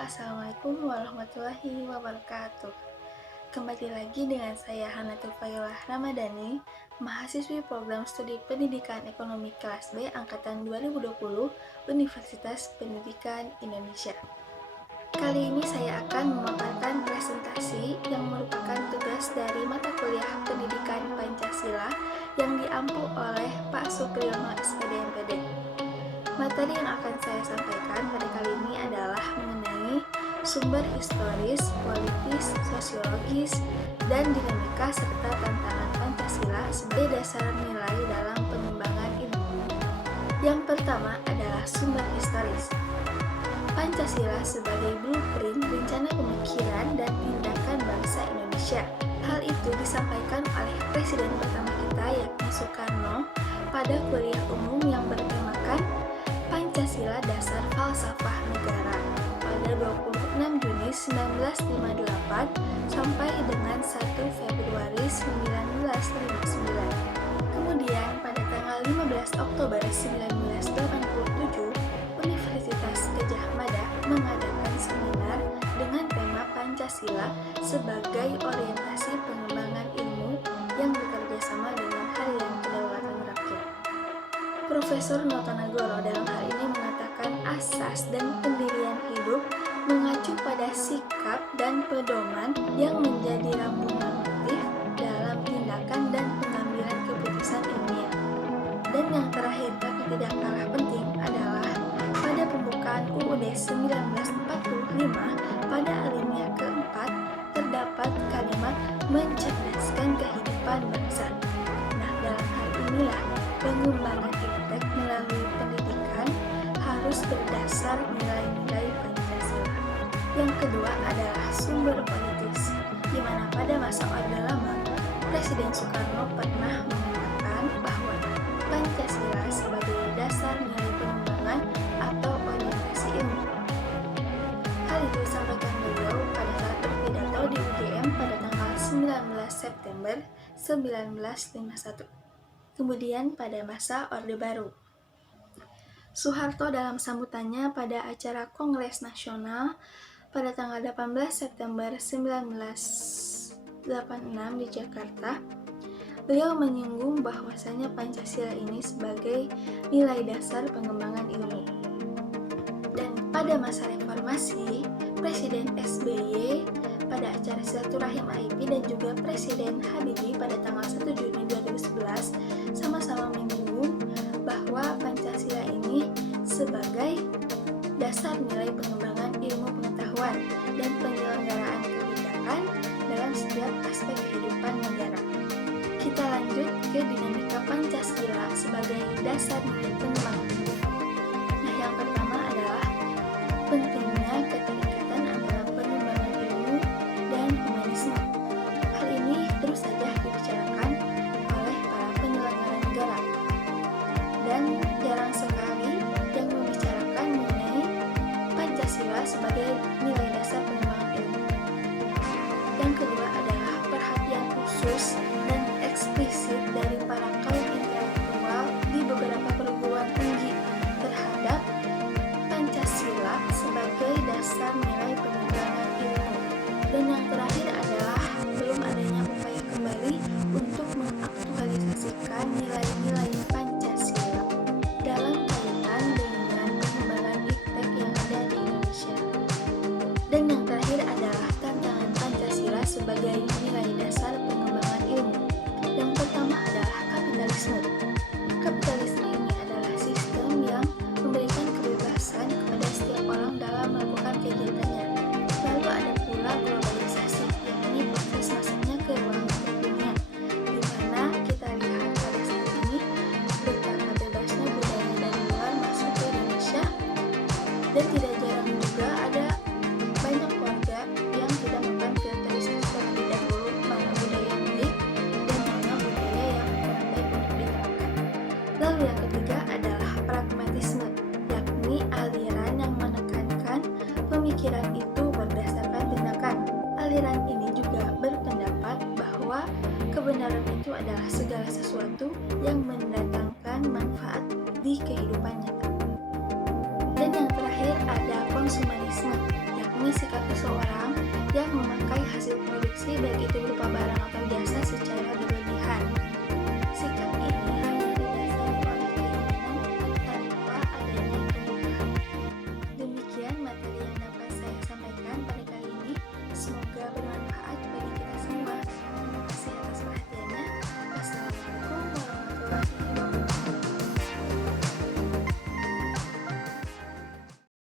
Assalamualaikum warahmatullahi wabarakatuh. Kembali lagi dengan saya Hanatul Failah Ramadhani, mahasiswi program studi pendidikan ekonomi kelas B angkatan 2020 Universitas Pendidikan Indonesia. Kali ini saya akan memaparkan presentasi yang merupakan tugas dari mata kuliah pendidikan Pancasila yang diampu oleh Pak Supriyono SPD MPD. Materi yang akan saya sampaikan pada kali ini adalah mengenai sumber historis, politis, sosiologis, dan dinamika serta tantangan Pancasila sebagai dasar nilai dalam pengembangan ilmu. Yang pertama adalah sumber historis. Pancasila sebagai blueprint rencana pemikiran dan tindakan bangsa Indonesia. Hal itu disampaikan oleh Presiden pertama kita yakni Soekarno pada kuliah umum yang bertemakan Pancasila Dasar Falsafah Negara pada 26 Juni 1958 sampai dengan 1 Februari 1959. Kemudian pada tanggal 15 Oktober 1987, Universitas Gadjah Mada mengadakan seminar dengan tema Pancasila sebagai orientasi pengembangan ilmu yang bekerja sama dengan Harian Kedaulatan Rakyat. Profesor Notonegoro dalam hal ini mengatakan asas dan pendirian hidup mengacu pada sikap dan pedoman yang menjadi rambu normatif dalam tindakan dan pengambilan keputusan ilmiah. Dan yang terakhir tapi tidak kalah penting adalah pada pembukaan UUD 1945 pada alinea keempat terdapat kalimat mencerdaskan kehidupan bangsa. Nah, dalam hal inilah pengembangan iptek melalui pendidikan harus berdasar nilai-nilai Pancasila. Yang kedua adalah sumber politis, di mana pada masa Orde Lama, Presiden Soekarno pernah mengatakan bahwa Pancasila sebagai dasar nilai pengembangan atau orientasi ilmu. Hal itu disampaikan beliau pada saat berpidato di UGM pada tanggal 19 September 1951. Kemudian pada masa Orde Baru, Soeharto dalam sambutannya pada acara Kongres Nasional pada tanggal 18 September 1986 di Jakarta, beliau menyinggung bahwasanya Pancasila ini sebagai nilai dasar pengembangan ilmu. Dan pada masa reformasi, Presiden SBY pada acara Silaturahim AIPI dan juga Presiden Habibie pada tanggal 1 Juni 2011 sama-sama menyinggung bahwa Pancasila ini sebagai dasar nilai pengembangan ilmu pengetahuan dan penyelenggaraan kebijakan dalam setiap aspek kehidupan negara. Kita lanjut ke dinamika Pancasila sebagai dasar nilai pengembangan ilmu. Nah, yang pertama adalah pentingnya keterikatan antara pengembangan ilmu dan humanisme. Hal ini terus saja dibicarakan oleh para penyelenggara negara, dan jarang sekali yang membicarakan mengenai Pancasila sebagai nilai dasar pengembangan ilmu. Yang kedua adalah perhatian khusus dan eksplisit dari para kaum intelektual di beberapa perguruan tinggi terhadap Pancasila sebagai dasar nilai pengembangan ilmu. Dan yang terakhir adalah belum adanya upaya kembali untuk mengaktualisasikan nilai-nilai Pancasila dalam kaitan dengan pengembangan iptek yang ada di Indonesia. Dan yang terakhir adalah tantangan Pancasila sebagai nilai dasar pengembangan ilmu. Yang pertama adalah kapitalisme. Kapitalisme ini adalah sistem yang memberikan kebebasan kepada setiap orang dalam melakukan kegiatannya. Lalu ada pula globalisasi, yakni proses masuknya ke ruang dunia, di mana kita lihat pada saat ini betapa bebasnya budaya dari luar masuk ke Indonesia, dan tidak jarang juga ada banyak warga yang tidak memfilterisasi terlebih dahulu mana budaya yang baik dan mana budaya yang kurang baik untuk diterapkan. Lalu yang ketiga adalah pragmatisme, yakni aliran yang menekankan pemikiran itu berdasarkan tindakan. Aliran ini juga berpendapat bahwa kebenaran itu adalah segala sesuatu yang mendatangkan manfaat